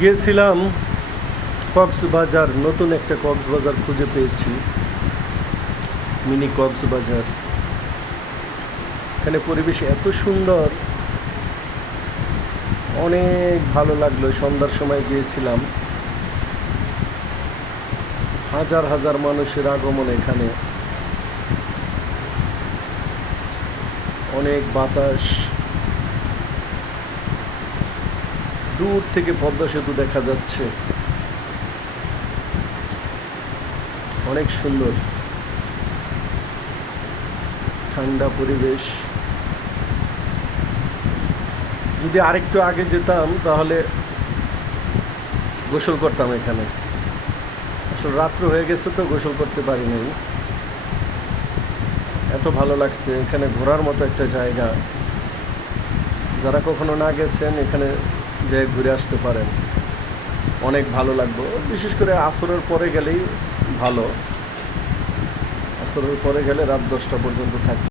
গিয়েছিলাম কক্সবাজার, নতুন একটা কক্সবাজার খুঁজে পেয়েছি, মিনি কক্সবাজার। এখানে পরিবেশ এত সুন্দর, অনেক ভালো লাগল, সন্ধ্যার সময় গিয়েছিলাম। হাজার হাজার মানুষের আগমন এখানে। অনেক বাতাস। দূর থেকে পদ্মা সেতু দেখা যাচ্ছে। অনেক সুন্দর। ঠান্ডা পরিবেশ। যদি আরেকটু আগে যেতাম, তাহলে গোসল করতাম এখানে। আসলে রাত্র হয়ে গেছে তো, গোসল করতে পারি নাই। এত ভালো লাগছে, এখানে ঘোরার মতো একটা জায়গা। যারা কখনো না গেছেন, এখানে যে ঘুরে আসতে পারেন। অনেক ভালো লাগবে। বিশেষ করে আসরের পরে গেলেই ভালো। আসরের পরে গেলে রাত দশটা পর্যন্ত থাকবে